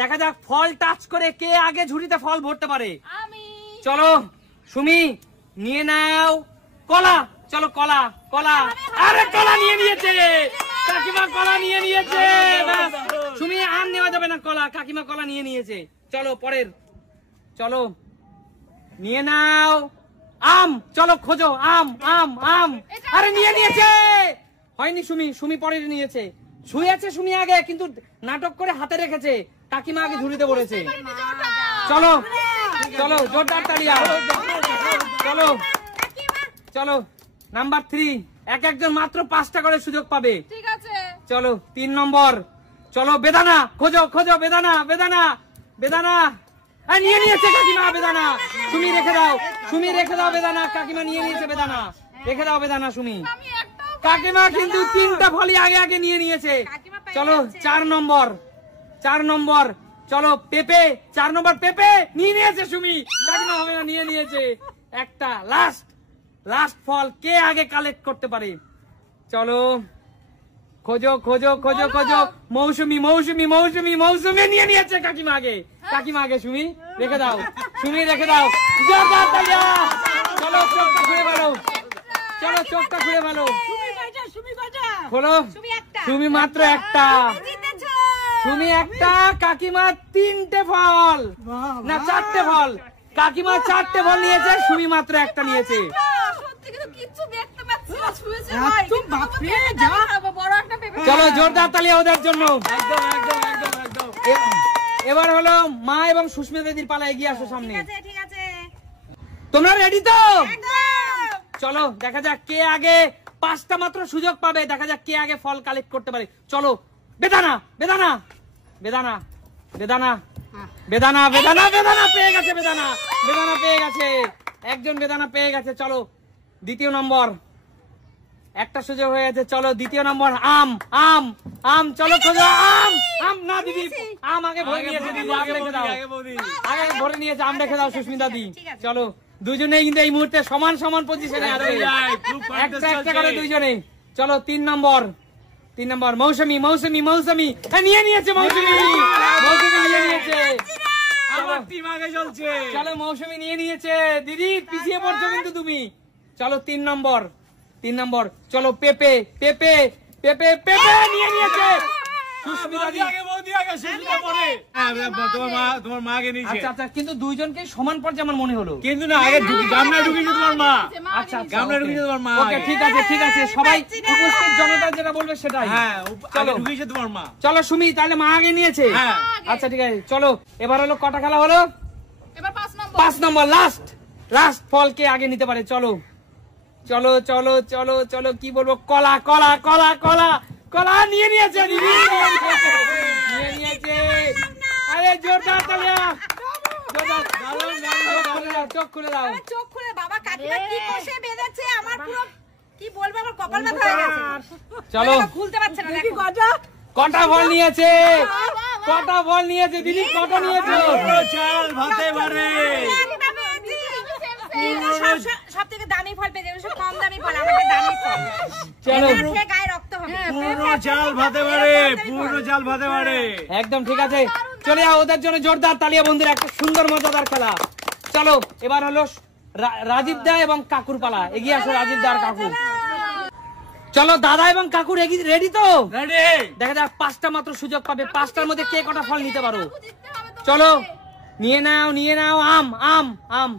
দেখা যাক ফল টাচ করে কে আগে ঝুড়িতে ফল ভরতে পারে। চলো সুমি নিয়ে নাও কলা। চলো কলা কলা, আরে কলা নিয়ে নিয়েছে কাকিমা, কলা নিয়ে নিয়েছে। সুমি আর নেওয়া যাবে না কলা, কাকিমা কলা নিয়ে নিয়েছে। চলো পরের, চলো নিয়ে নাও আম। চলো খোঁজো আম আম আম, আরে নিয়ে নিয়েছে। হয়নি সুমি, সুমি পরের নিয়েছে। শুয়েছে সুমি আগে, কিন্তু নাটক করে হাতে রেখেছে, কাকিমা আগে ঝুড়িতে পড়েছে। চলো চলো জোরদার তালিয়া। চলো চলো নাম্বার 3, এক একজন মাত্র 5টা করে সুযোগ পাবে। ঠিক আছে চলো 3 নম্বর, চলো বেদানা খোঁজো খোঁজো, বেদানা বেদানা বেদানা, নিয়ে নিয়েছে কাকিমা বেদানা। সুমি রেখে দাও, সুমি রেখে দাও বেদানা, কাকিমা নিয়ে নিয়েছে বেদানা, রেখে দাও বেদানা সুমি। কাকিমা কিন্তু 3টা ফলই আগে আগে নিয়ে নিয়েছে। চলো 4 নম্বর, 4 নম্বর, চলো পেঁপে, 4 নম্বর পেঁপে নিয়ে নিয়েছে সুমি, কাকিমা হবে না, নিয়ে নিয়েছে একটা। লাস্ট লাস্ট ফল কে আগে কালেক্ট করতে পারে? চলো খোঁজো খোঁজো খোঁজো খোঁজো, মৌসুমি মৌসুমি মৌসুমি মৌসুমি নিয়ে নিয়েছে কাকিমা আগে, কাকিমা আগে। সুমি রেখে দাও, সুমি রেখে দাও। চলো চোখটা খুলে ভালো, চলো চোখটা খুলে ভালো, খোলো। সুমি মাত্র একটা, সুমি একটা, কাকিমা 3টে ফল না 4টে ফল, কাকিমা 4টে ফল নিয়েছে, সুমি মাত্র একটা নিয়েছে। চলো জোরদার তালি ওদের জন্য। এবার হলো মা এবং সুস্মিতা দিদির পালা, এগিয়ে আসো সামনে। তোমরা রেডি তো? চলো দেখা যাক কে আগে, 5টা মাত্র সুযোগ পাবে, দেখা যাক কে আগে ফল কালেক্ট করতে পারে। চলো বেদানা বেদানা বেদানা বেদানা বেদানা বেদানা বেদানা পেয়ে গেছে, বেদানা বেদানা পেয়ে গেছে, একজন বেদানা পেয়ে গেছে। চলো 2য় নম্বর, একটা সুযোগ হয়ে গেছে। চলো 2য় নম্বর আম আম আম, চলো খোঁজো আম আম। না দিদি আম আগে ভরে নিয়েছে, দিদি আম রেখে দাও, আগে ভরে নিয়েছে, আম রেখে দাও সুস্মিতা দি। চলো দুজনেই কিন্তু এই মুহূর্তে সমান সমান পজিশনে আছে, একটা একটা করে দুইজনে। চলো 3 নম্বর, 3 নম্বর মৌসুমি মৌসুমি মৌসুমি নিয়ে নিয়েছে, মৌসুমি মৌসুমি নিয়ে নিয়েছে। চলো মৌসুমি নিয়ে নিয়েছে, দিদি পিছিয়ে পড়ছো কিন্তু তুমি। চলো 3 নম্বর, 3 নম্বর, চলো পেঁপে পেঁপে পেঁপে পেঁপে নিয়ে নিয়েছে আচ্ছা আচ্ছা, কিন্তু দুইজনকে সমান পর্যায়ে আমার মনে হলো, কিন্তু না আগে গামলা ঢুকিয়েছে তোমার মা। আচ্ছা গামলা ঢুকিয়েছে তোমার মা। ওকে ঠিক আছে ঠিক আছে, সবাই উপস্থিত জনতা যেটা বলবে সেটাই। হ্যাঁ চলো ঢুকিয়েছে তোমার মা। চলো সুমি তাহলে মা আগে নিয়েছে। আচ্ছা ঠিক আছে, চলো এবার হলো কটা খেলা হলো? এবার 5 নম্বর, লাস্ট লাস্ট ফল কে আগে নিতে পারে? চলো চলো চলো চলো চলো, কি বলবো, কলা কলা কলা কলা কলা নিয়ে নিয়েছে, নিয়ে নিয়েছে। আরে জোরদার তালিয়া, চোখ খুলে দাও, চোখ খুলে। বাবা কাকিমা কি কষে বেঁধেছে, আমার পুরো কি বলবো, আমার কপাল ব্যথা হয়ে গেছে। চলো খুলতে পারছে না, দেখো কটা ফল নিয়েছে, কটা ফল নিয়েছে দিদি, কটা নিয়েছে? চাল ভাতে বারে সবথেকে দামি ফল পেয়েছে, সব কম দামি ফল, আমাদের দামি ফল। চলো গায়ে রক্ত হবে, পুরো চাল ভাতে বারে, পুরো চাল ভাতে বারে। একদম ঠিক আছে, চলে যাও ওদের জন্য জোরদার তালিয়া বন্ধুরা, একটা সুন্দর মজাদার খেলা। চলো এবার হলো রাজীব দা এবং কাকুর পালা, এগিয়ে আসো রাজীব দা আর কাকু। চলো দাদা এবং কাকুর রেডি তো? দেখা যাক 5টা মাত্র সুযোগ পাবে, 5টার মধ্যে কে কটা ফল নিতে পারো। চলো নিয়ে নাও নিয়ে নাও আম আম আম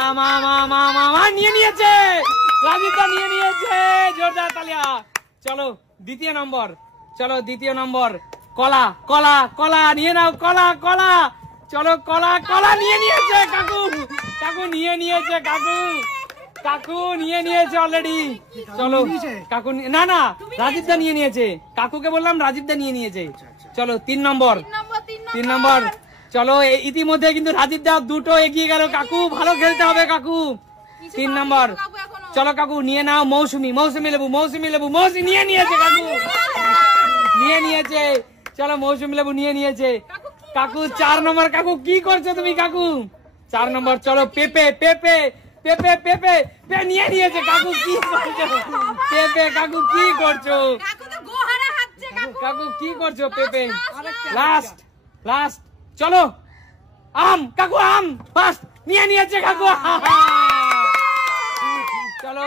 আম আম আম আম আম, নিয়ে নিয়েছে রাজীব দা, নিয়ে নিয়েছে, জোরদার তালিয়া। চলো 2য় নম্বর, চলো 2য় নম্বর, কলা কলা কলা নিয়ে নাও, কলা কলা, চলো কলা কলা নিয়ে নিয়েছে কাকু, কাকু নিয়ে নিয়েছে, কাকু কাকু নিয়ে নিয়েছে অলরেডি। চলো কাকু, না না রাজীব দা নিয়ে নিয়েছে, কাকুকে বললাম রাজীব দা নিয়ে নিয়েছে। চলো 3 নম্বর, 3 নম্বর, চলো ইতিমধ্যে কিন্তু রাজীব দা 2টো এগিয়ে গেল, কাকু ভালো খেলতে হবে কাকু। 3 নম্বর, চলো কাকু নিয়ে নাও মৌসুমি মৌসুমি লেবু মৌসুমি লেবু, মৌসুমি নিয়ে নিয়েছে কাকু, নিয়ে নিয়েছে। চলো মৌসুমি লেবু নিয়ে নিয়েছে কাকু। 4 নম্বর, কাকু কি করছো তুমি কাকু? 4 নম্বর, চলো পেঁপে পেঁপে পেঁপে পেঁপে নিয়ে নিয়েছে কাকু, কি করছো পেঁপে, কাকু কি করছো? নিচ্ছে কাকু। কাকু কি করছো? পেঁপে লাস্ট লাস্ট। চলো আম, কাকু আম ফার্স্ট নিয়ে নিয়েছে কাকু। চলো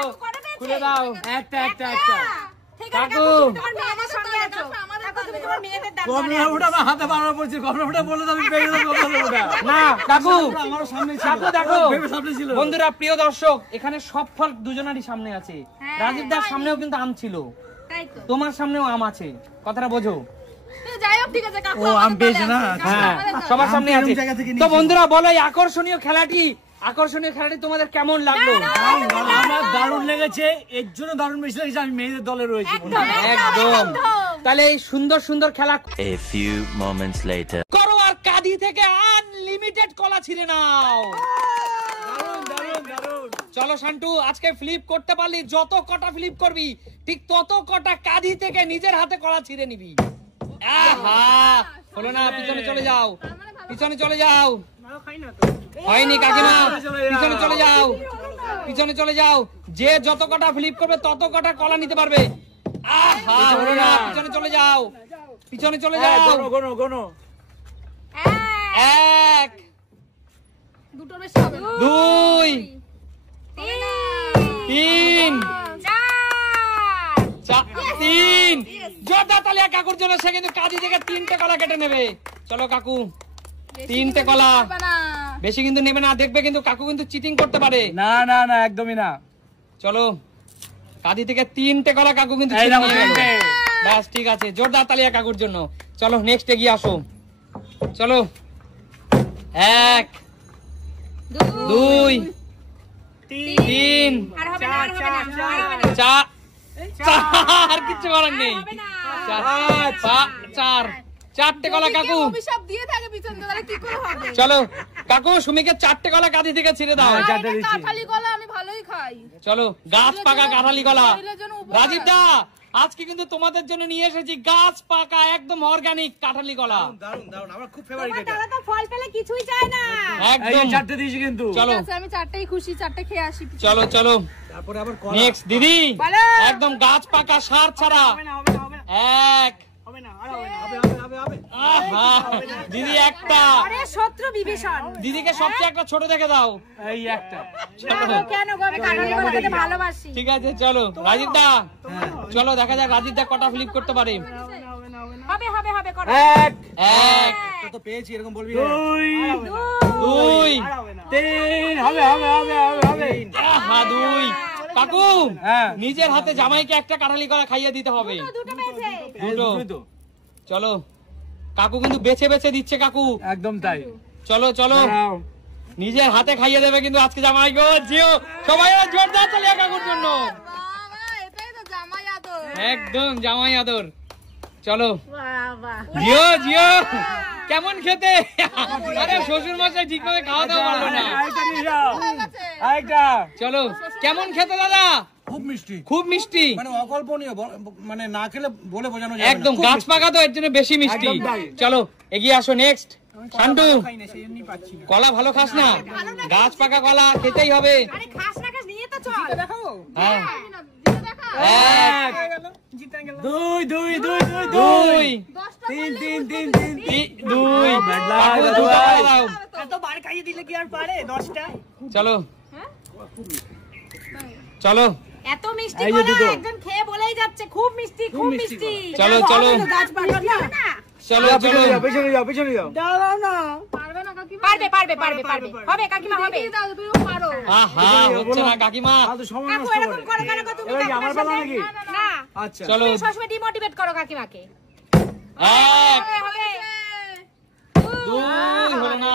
খুলে দাও। একটা একটা একটা ঠিক আছে কাকু। কাকু, তুমি তোমার মেয়েদের সঙ্গে আছো। কাকু, তুমি তোমার মেয়েদের দাম কমলাটা আমার হাতে বাড়া পড়ছে, কমলাটা বলে তো আমি পেয়ে গেলাম কমলাটা। না কাকু, আমারও সামনে ছিল। কাকু দেখো পেঁপে সামনে ছিল। বন্ধুরা, প্রিয় দর্শক, এখানে সব ফল দুজনারই সামনে আছে। হ্যাঁ। রাজীব দার সামনেও কিন্তু আম ছিল, তাই তো। তোমার সামনেও আম আছে, কথাটা বোঝো। যাই হোক, ঠিক আছে কাকু। ও, আম পেয়েছে না? হ্যাঁ, সবার সামনে আম আছে। কিরম জায়গা থেকে তো নিয়েছি? বন্ধুরা বলো, এই আকর্ষণীয় খেলাটি তোমাদের কেমন লাগলো? আমার দারুণ লেগেছে, এর জন্য দারুণ বেশি লেগেছে আমি মেয়েদের দলে রয়েছি। একদম। তাহলে এই সুন্দর সুন্দর খেলা A few moments later. করো আর কাঁধি থেকে আনলিমিটেড কলা ছিঁড়ে নাও। দারুণ দারুণ দারুণ। চলো শান্টু, আজকে ফ্লিপ করতে পারলি, যত কটা ফ্লিপ করবি ঠিক তত কটা কাঁধি থেকে নিজের হাতে কলা ছিঁড়ে নিবি। আহা, হলো না? পিছনে চলে যাও, পিছনে চলে যাও। হয়নি কাকিমা, পিছনে চলে যাও, পিছনে চলে যাও। যে যত কটা ফ্লিপ করবে তত কটা কলা নিতে পারবে। আহা, হলো না? পিছনে চলে যাও, পিছনে চলে যাও। গোনো গোনো গোনো। এক, দুটো বেশি হবে না। দুই, তিন, তিন। জোরদার তালিয়া কাকুর জন্য। সে কিন্তু কাঁধি থেকে 3টে কলা কেটে নেবে। চলো কাকু, 3টে কলা। বেশি কিন্তু নেবে না, দেখবে কিন্তু কাকু কিন্তু চিটিং করতে পারে। না না না, একদমই না। চলো, কাঁধি থেকে 3টে কলা কাকু কিন্তু এই ছিঁড়ে দেখো নিয়ে গেল। 3টে। ব্যাস, ঠিক আছে, জোরদার তালিয়া কাকুর জন্য। চলো নেক্সট এগিয়ে আসো। চলো, 1, 2, 3, আর হবে না, আর হবে না, আর হবে না। 4, আর কিচ্ছু করার নেই। হবে না। 4টে কলা কাকু। অভিশাপ দিয়ে থাকে পিছন দিয়ে, তাহলে কি করে হবে? চলো কাকু, সুমিকে 4টে কলা কাঁধি থেকে ছিঁড়ে দাও। চারটে দিচ্ছি। কাঁঠালি কলা আমি ভালোই খাই। চলো, গাছ পাকা কাঁঠালি কলা। শরীরের জন্য উপকার। রাজীব দা, আজকে কিন্তু তোমাদের জন্য নিয়ে এসেছি গাছ পাকা একদম অর্গানিক কাঁঠালি কলা। দারুণ দারুণ, আমার খুব ফেভারিট তোমার এটা। দাদা তো ফল পেলে কিছুই চায় না। এই একদম। যে চারটে দিয়েছি কিন্তু। চলো আমি চারটেই খুশি, চারটে খেয়ে আসি। চলো চলো, তারপরে আবার কলা। নেক্সট দিদি, বলো। একদম গাছ পাকা সার ছাড়া। হবে না হবে না হবে না 1, হবে না, আর হবে না, হবে হবে হবে হবে। আহা, দিদি একটা। আরে শত্রু বিভীষণ। দিদিকে সবচেয়ে একটা ছোট দেখে দাও। এই একটা। চলো, কেন গো, আমি কাঁঠালি কলা খেতে ভালোবাসি। ঠিক আছে, চলো রাজীব দা, চলো দেখা যাক রাজীব দা কটা ফ্লিপ করতে পারে। হবে হবে হবে করো। 1, তো পেয়েছি, এরকম বলবি না। 2, 3 হবে হবে হবে হবে হবে। আহা, 2। কাকু, হ্যাঁ। নিজের হাতে জামাইকে একটা কাঁঠালি কলা খাইয়ে দিতে হবে। দুটো পেয়েছে। দুটো। দুটোই তো। চলো, কাকু কিন্তু বেছে বেছে দিচ্ছে কাকু। একদম তাই। চলো চলো, দাঁড়াও। নিজের হাতে খাইয়ে দেবে কিন্তু আজকে জামাই গো। জিও সবাই জোরদার তালিয়া কাকুর জন্য। বাবা, এটাই তো জামাই আদর। একদম জামাই আদর। চলো বাবা। জিও জিও, কেমন খেতে? আরে শ্বশুর মশাই ঠিকভাবে খাওয়া দাওয়া পারলো না। আরেকটা নিয়ে যাও। আরেকটা। চলো, কেমন খেতে দাদা? খুব মিষ্টি, খুব মিষ্টি, মানে অকল্পনীয়, মানে না খেলে বলে বোঝানো যাবে না। একদম গাছ পাকা তো, এর জন্য বেশি মিষ্টি। একদম তাই। চলো এগিয়ে আসো, নেক্সট শান্টু। কলা ভালো খাস না? গাছ পাকা কলা খেতেই হবে। আরে খাস না খাস, নিয়ে তো চল। হ্যাঁ, এক, 2 2 2 2 2, 3 3 3 3 2। Bad luck, কাকু, bad দুটো luck। কলা দাও। চলো চলো এত মিষ্টি এই যে কলা দুটো। একজন খেয়ে বলেই যাচ্ছে খুব মিষ্টি, খুব মিষ্টি। চলো, চলো। গাছ পাকা না। চলো চলো, পেছনে যাও পেছনে যাও। পারবে না কাকিমা? পারবে পারবে পারবে পারবে। হবে কাকিমা, হবে। দাও, তুমিও পারো। আহা, হচ্ছে না কাকিমা। আর তো সময় কাকু নষ্ট এরকম করে। করো কেন গো তুমি? এবার কি আমার কাকিমার পালা সাথে? নাকি? না, আচ্ছা চলো, তুমি সবসময় ডিমোটিভেট করো কাকিমাকে। 1, হবে, হবে। 2, হলো না।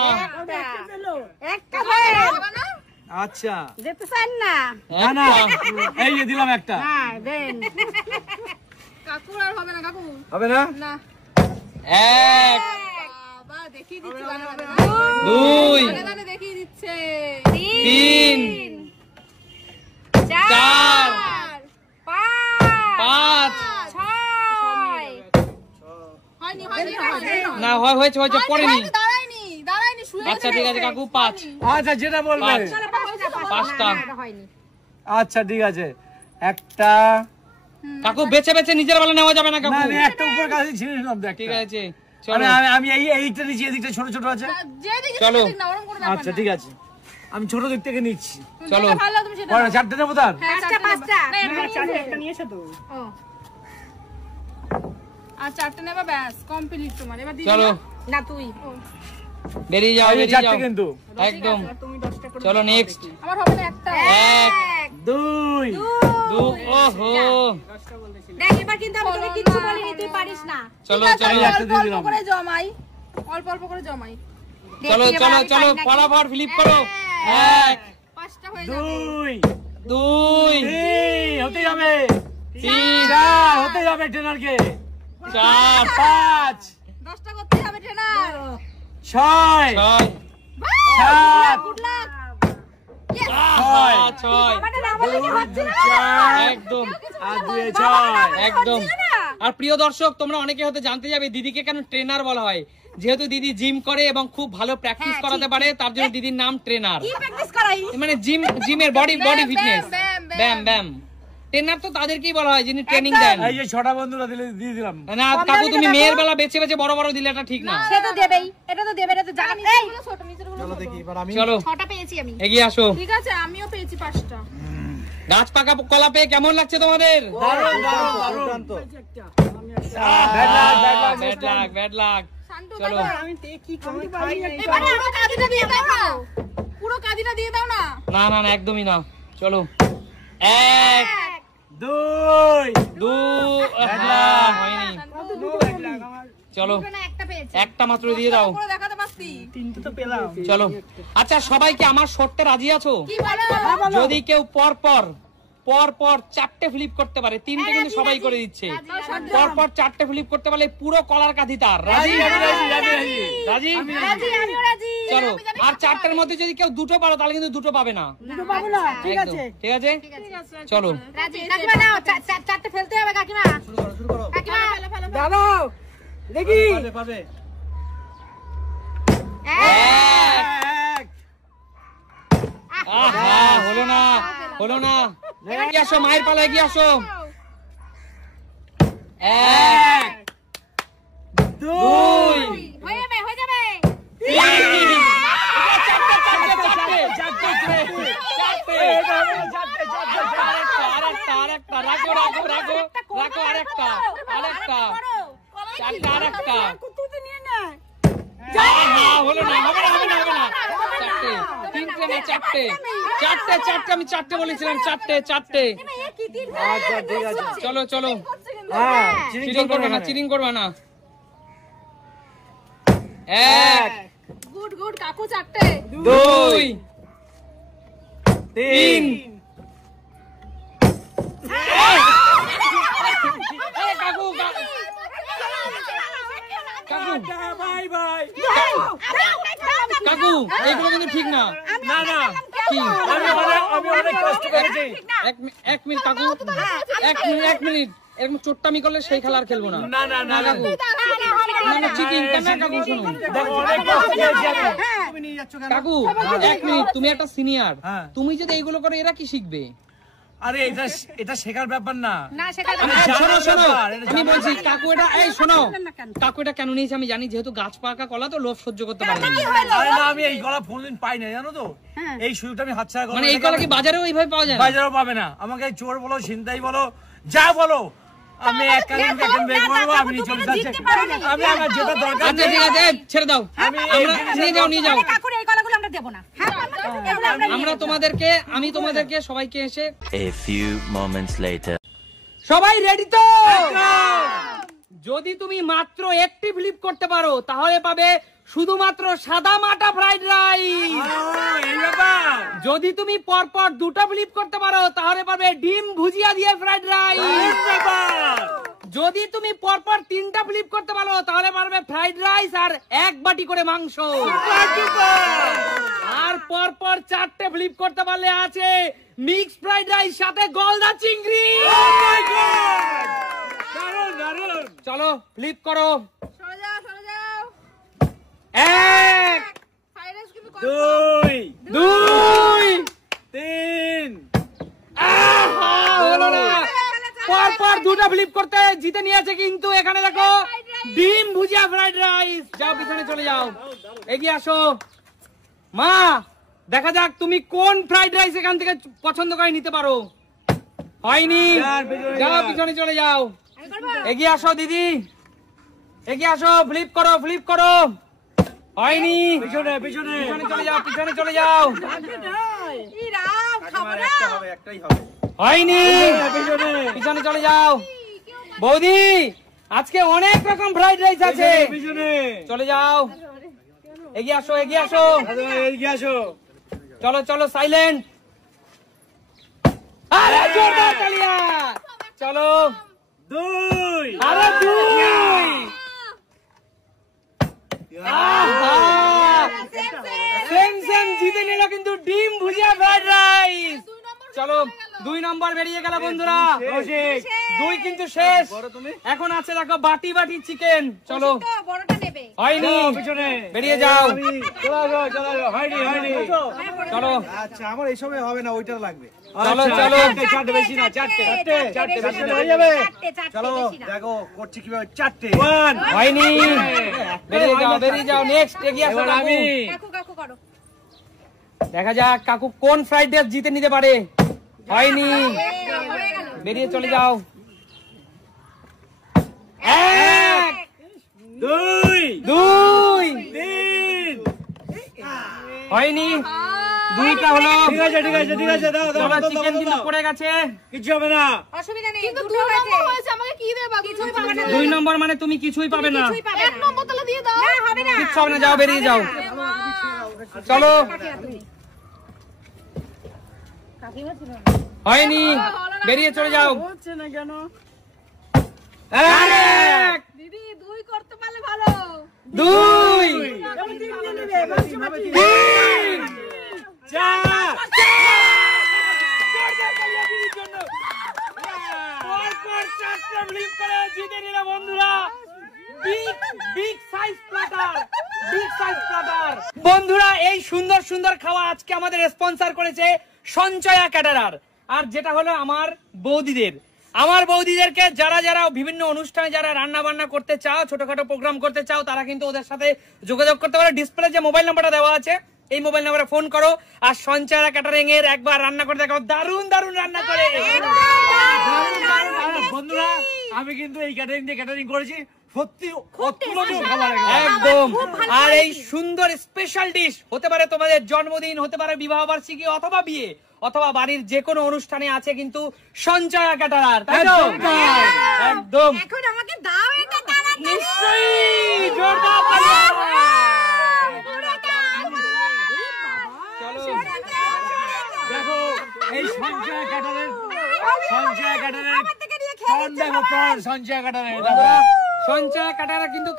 একটা হবে না? আচ্ছা। যেতে চান না? না না, একটা। এই যে দিলাম একটা। হ্যাঁ, দেন। কাকুর আর হবে না কাকু। হবে না? না। 1, বাবা দেখিয়ে দিচ্ছে, গানে গানে। 2, গানে গানে দেখিয়ে দিচ্ছে। 3, 4, 5, 5। 6 হয়নি হয়নি হয়নি। না হয়েছে হয়েছে, পড়েনি। দাঁড়ায়নি দাঁড়ায়নি, শুয়ে আচ্ছা ঠিক আছে কাকু, 5। আচ্ছা যেটা বলবে। 5টা। হয়নি। আচ্ছা ঠিক আছে। একটা কাকু বেছে বেছে নিজের বেলা নেওয়া যাবে না কাকু। আমি একটা উপর কাছে ছিঁড়ে নিলাম দেখ। ঠিক আছে আমি চলো আমি এইটা নিচ্ছি, এদিকটা ছোট ছোট আছে। চলো। আচ্ছা ঠিক আছে, আমি ছোট দিক থেকে নিচ্ছি। চলো ভালো তুমি সেটা কয়টা? চারটে নেবো তার? পাঁচটা একটা নিয়েছো তো? ও আর চারটে নেবা ব্যাস কমপ্লিট তোমার। এবার দিদি চলো না তুই বেরিয়ে যাও এই যে বেরিয়ে চারটে যাও কিন্তু। একদম। তুমি 10টা করে চলো নেক্সট। আমার হবে না একটা। এক দুই। ওহো দেখ এবার কিন্তু আমি তোকে কিচ্ছু বলিনি, তুই পারিস না। চলো এই চলো একটা দিয়ে দিলাম। করে জমাই, অল্প অল্প করে জমাই। চলো দেখি এবার চলো আমি চলো পারি নাকি। ফটাফট ফ্লিপ করো। এক পাঁচটা হয়ে যাবে। দুই। দুই তিন হতে যাবে। তিন চার হতে যাবে ট্রেনারকে। চার পাঁচ। 10টা করতে হবে ট্রেনার। ছয়। ছয় সাত। Good luck. ছয় ছয় মানে না বলে কি হচ্ছে না? চার। একদম আর দুই ছয়। একদম। আর প্রিয় দর্শক, তোমরা অনেকে হয়তো জানতে যাবে দিদিকে কেন ট্রেনার বলা হয়। যেহেতু দিদি জিম করে এবং খুব ভালো প্র্যাকটিস হ্যাঁ, করাতে পারে, তার জন্য দিদির নাম ট্রেনার। কি প্র্যাকটিস করাই? মানে জিমের বডি ফিটনেস। ব্যাম, ব্যাম ব্যাম। ট্রেনার তো তাদেরকেই বলা হয় যিনি ট্রেনিং দেন। এই যে ছটা বন্ধুরা দিলে দিয়ে দিলাম। না কাকু, তুমি মেয়ের বেলা বেছে বেছে বড় বড় দিলে এটা ঠিক না। সে তো দেবেই, এটা তো দেবে, এটা তো জানি। এই ছোট নিচেরগুলো চলো দেখি এবার আমি চলো 6টা পেয়েছি আমি। এগিয়ে আসো। ঠিক আছে, আমিও পেয়েছি 5টা। গাছ পাকা কলা পেয়ে কেমন লাগছে তোমাদের? দারুণ দারুণ দারুণ। দুর্দান্ত। Bad luck. শান্তু চলো। দেখো। আমি কি কমে খাই না। এবারে আমার কাঁদিটা দিয়ে দাও না। পুরো কাঁদিটা দিয়ে দাও না। না না না একদমই না। চলো এক দুই। হয়নি। চলো না একটা পেয়েছি। একটা মাত্র দিয়ে দাও। পুরো দেখাতে পারছি। তিনটে তো পেলাম। চলো আচ্ছা, সবাইকে আমার শর্তে রাজি আছো? কি বলো? যদি কেউ পর পর 4টে ফ্লিপ করতে পারে, 3টে কিন্তু সবাই করে দিচ্ছে, পর 4টে ফ্লিপ করতে পারলে পুরো কলার কাঁধি তার। রাজি? রাজি? আমিও রাজি। চলো। আর 4টের মধ্যে যদি কেউ দুটো পারো তাহলে কিন্তু দুটো পাবে না। দুটো পাবো না, ঠিক একদম। আছে। ঠিক আছে চলো। রাজি। কাকিমা নাও, চারটে ফেলতে হবে কাকিমা। শুরু করো। কাকিমা ফেলো। দাদা দেখি। পারবে পারবে। এক। আহা, হলো না। এগিয়ে আসো, মায়ের পালা এগিয়ে আসো। এক দুই হয়ে যাবে। তিন। আরেকটা রাখো আরেকটা। কুতুতে নিয়ে না। হলো না, হবে না। চারটে, তিনটে না চারটে। আমি চারটে বলেছিলাম, চারটে। আচ্ছা ঠিক আছে। চলো হ্যাঁ, চিটিং করবে না। এক গুড কাকু চারটে। দুই তিন। কাকু বাই বাই। কাকু এইগুলো কিন্তু ঠিক না। না না, কি? আমি অনেক কষ্ট করেছি। এক মিনিট কাকু, এক মিনিট। এরকম চোট্টামি করলে সেই খেলা আর খেলবো না। না না না কাকু, না চিটিং না কাকু, শোনো দেখো অনেক কষ্ট করেছি আমি। তুমি নিয়ে যাচ্ছ কেন? কাকু, এক মিনিট। তুমি একটা সিনিয়র, হ্যাঁ। তুমি যদি এইগুলো করো এরা কি শিখবে? আরে এটা শেখার ব্যাপার না। না সেটা শোনো আমি বলছি কাকু এটা, এই শোনো কাকু এটা কেন নিয়েছে আমি জানি, যেহেতু গাছ পাকা কলা তো লোভ সহ্য করতে পারে না। আরে না, আমি এই গলা কোনদিন পাই না, জানো তো। এই সুযোগটা আমি হাতছাড়া করব। মানে এই কলা কি বাজারেও এইভাবে পাওয়া যায় না? বাজারেও পাবে না। আমাকে চোর বলো, ছিনতাই বলো, যা বলো, আমি এক কান বের করবো, আমি নিয়ে চলে যাচ্ছি। আমি আমার যেটা দরকার আচ্ছা ঠিক আছে, এই, ছেড়ে দাও। আমরা নিয়ে যাও। কাকুর এই কলাগুলো আমরা দেব না। আমি তোমাদেরকে সবাইকে এসে A few moments later. সবাই রেডি তো? যদি তুমি মাত্র একটি ফ্লিপ করতে পারো তাহলে পাবে শুধুমাত্র সাদা মাটা ফ্রাইড রাইস। এই ব্যাপার। যদি তুমি পরপর দুটো ফ্লিপ করতে পারো তাহলে পাবে ডিম ভুজিয়া দিয়ে ফ্রাইড রাইস। যদি তুমি পরপর 3টা ফ্লিপ করতে পারো তাহলে পারবে ফ্রাইড রাইস আর 1 বাটি করে মাংস। আর পরপর 4টে ফ্লিপ করতে পারলে আছে মিক্স ফ্রাইড রাইস সাথে গলদা চিংড়ি। চলো ফ্লিপ করো। সরে যাও। এক ফ্রাইড রাইস কিন্তু দুই তিন। হলো না। পরপর নম্বর দুটো ফ্লিপ করতে জিতে নিয়েছে, কিন্তু এখানে দেখো ডিম ভুজিয়া ফ্রাইড রাইস। যাও পিছনে চলে যাও, এগিয়ে আসো। মা দেখা যাক তুমি কোন ফ্রাইড রাইস এখান থেকে পছন্দ করে নিতে পারো। হয়নি, যাও পিছনে চলে যাও, এগিয়ে আসো দিদি, এগিয়ে আসো, ফ্লিপ করো ফ্লিপ করো। হয়নি, পিছনে পিছনে পিছনে চলে যাও, পিছনে চলে যাও। ই রাম, খাবো না। একটাই হবে। হয়নি, পিছনে চলে যাও। বৌদি আজকে অনেক রকম ফ্রাইড রাইস আছে, পিছনে চলে যাও, এগিয়ে আসো এগিয়ে আসো। এগিয়ে আসো। চলো চলো সাইলেন্ট। আরে জোরদার তালিয়া। চলো 2 আরে 2। সেম সেম জিতে নিল কিন্তু ডিম ভুজিয়া ফ্রাইড রাইস। চলো 2 নম্বর বেরিয়ে গেল বন্ধুরা, 2 কিন্তু শেষ। এখন আছে দেখো বাটি বাটি চিকেন। চলো তো বড়টা নেবে। হয়নি, পিছনে বেরিয়ে যাও। চলো হয়নি হয়নি। চলো আচ্ছা আমার এইসবে হবে না, ওইটা লাগবে। চলো চলো, চারটে বেশি না, চারটে চারটে বেশি বেশি হয়ে না। যাবে। চারটে চলো বেশি না। দেখো করছি কিভাবে। 4টে। 1 হয়নি, বেরিয়ে যাও বেরিয়ে যাও। নেক্সট এগিয়ে আসো এবার কাকু। আমি। কাকু কাকু করো। দেখা যাক কাকু কোন ফ্রাইড রাইস জিতে নিতে পারে। হয়নি, হয়ে গেল। বেরিয়ে চলে যাও। 1 2 2 3 হয়নি, 2টা হলো। ঠিক আছে ঠিক আছে ঠিক আছে, দাও দাও চলো দাও, চিকেন দাও, কিন্তু দাও। পড়ে গেছে। কিছু হবে না। অসুবিধা নেই। কিন্তু 2 হয়েছে। আমাকে কি দেবা? কিছুই পাবে না। 2 নম্বর মানে তুমি কিছুই পাবে না, কিছুই পাবে না। 1 নম্বর তাহলে দিয়ে দাও। না হবে না। কিচ্ছু হবে না, যাও বেরিয়ে যাও। চলো হয়নি, বেরিয়ে চলে যাও। হচ্ছে না কেন? 1 দিদি 2 করতে পারলে ভালো। 2 এবার 3 নিয়ে নেবে, বাচ্চা বাচ্চা। 3 চার পরপর 4টে ফ্লিপ করে জিতে নিল বন্ধুরা। Big size platter, big size platter. বন্ধুরা এই সুন্দর সুন্দর খাওয়া আজকে আমাদের স্পন্সর করেছে সঞ্চয়া ক্যাটারার। আর যেটা হলো আমার বৌদিদের, আমার বৌদিদেরকে যারা যারা বিভিন্ন অনুষ্ঠানে যারা রান্না বান্না করতে চাও, ছোটখাটো প্রোগ্রাম করতে চাও, তারা কিন্তু ওদের সাথে যোগাযোগ করতে পারো। ডিসপ্লে যে মোবাইল নাম্বারটা দেওয়া আছে এই মোবাইল নাম্বারে ফোন করো। আর সঞ্চয়া ক্যাটারিং এর একবার রান্না করে দেখো, দারুণ দারুণ রান্না করে। বন্ধুরা আমি কিন্তু এই ক্যাটারিং দিয়ে ক্যাটারিং করেছি, সত্যি অতুলনীয় খাবার একদম। আর এই সুন্দর স্পেশাল ডিশ হতে পারে তোমাদের জন্মদিন, হতে পারে বিবাহ বার্ষিকী অথবা বিয়ে অথবা বাড়ির যে কোনো অনুষ্ঠানে আছে কিন্তু সঞ্চয়া ক্যাটারার, তাই তো? একদম এখন আমাকে দাও এটা তাড়াতাড়ি। নিশ্চয়ই, জোরদার তালিয়া। চলো দেখো এই সঞ্চয় ক্যাটারিং, সঞ্চয় ক্যাটারিং ফ্রন্ট দেখো, ফ্রন্ট সঞ্চয় ক্যাটারিং বন্ধুরা, সঞ্চয়া ক্যাটারার কিন্তু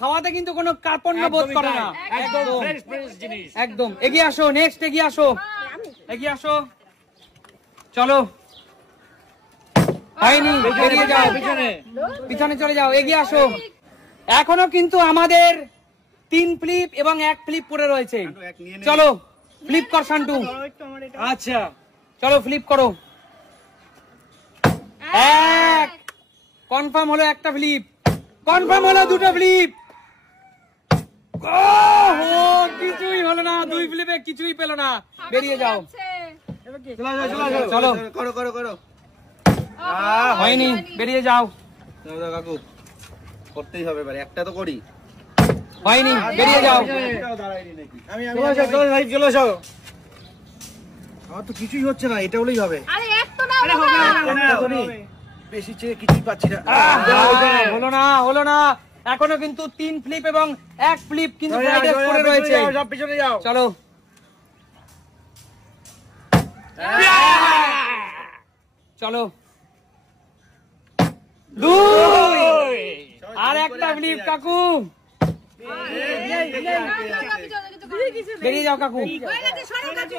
খাওয়াতে কিন্তু কোনো কার্পণ্য বোধ করে না। একদম একদম ফ্রেশ ফ্রেশ জিনিস। একদম। এগিয়ে আসো, নেক্সট এগিয়ে আসো, এগিয়ে আসো। চলো হয়নি, বেরিয়ে যাও, পিছনে পিছনে চলে যাও, এগিয়ে আসো। এখনো কিন্তু আমাদের 3 ফ্লিপ এবং 1 ফ্লিপ পড়ে রয়েছে। চলো ফ্লিপ কর শান্টু, আচ্ছা চলো ফ্লিপ করো। 1 কনফার্ম হলো, একটা ফ্লিপ কনফার্ম হলো, 2টো ফ্লিপ। কিছুই হলো না, 2 ফ্লিপে কিছুই পেলো না, বেরিয়ে যাও। চলো চলো চলো চলো করো করো করো। হয়নি, বেরিয়ে যাও। দাও দাও কাকু, করতেই হবে এবার, একটা তো করি। হয়নি, বেরিয়ে যাও। এটাও দাঁড়াইনি নাকি? আমি আমি চলো চলো ভাই চলো চলো। আমার তো কিছুই হচ্ছে না, এটা হলেই হবে। আরে এক তো না একটা তো নেই। বেশি চেয়ে কিছুই পাচ্ছি না। হলো না, হলো না। এখনো কিন্তু 3 ফ্লিপ এবং 1 ফ্লিপ কিন্তু ফ্রাইড রাইস পড়ে রয়েছে। সব পিছনে যাও। চলো চলো 2 আর একটা ফ্লিপ কাকু, বেরিয়ে যাও কাকু। হয়ে গেছে, সরো কাকু।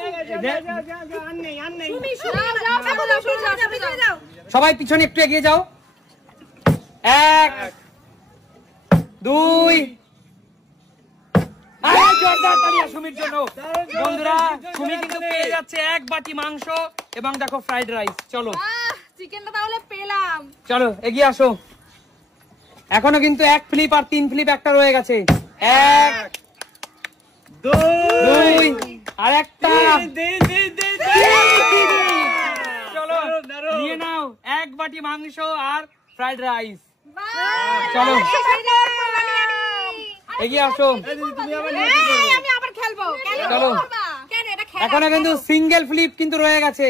আর নেই আর নেই। তুমি শুরু যাও, কাকু যাও, শুরু যাও, পিছনে যাও। সবাই পিছনে একটু এগিয়ে যাও। 1 2 আরে জোরদার তালিয়া সুমির জন্য। বন্ধুরা সুমি কিন্তু পেয়ে যাচ্ছে 1 বাটি মাংস এবং দেখো ফ্রাইড রাইস। চলো চিকেনটা তাহলে পেলাম। চলো এগিয়ে আসো, এখনো কিন্তু 1 ফ্লিপ আর 3 ফ্লিপ একটা রয়ে গেছে। 1 2 আর একটা। চলো নিয়ে নাও 1 বাটি মাংস আর ফ্রাইড রাইস। চলো এগিয়ে আসো, আমি আবার খেলবো। চলো। কেন এটা খেলা? এখনো কিন্তু সিঙ্গেল ফ্লিপ কিন্তু রয়ে গেছে।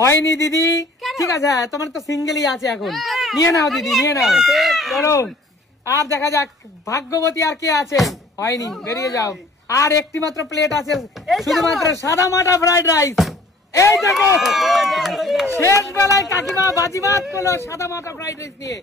হয়নি দিদি, ঠিক আছে তোমার তো সিঙ্গেলই আছে এখন, নিয়ে নাও দিদি নিয়ে নাও। চলো আর দেখা যাক ভাগ্যবতী আর কে আছে। হয়নি, বেরিয়ে যাও। আর একটি মাত্র প্লেট আছে, শুধুমাত্র সাদা মাটা ফ্রাইড রাইস। এই দেখো শেষ বেলায় কাকিমা বাজিমাত করলো সাদা মাটা ফ্রাইড রাইস নিয়ে।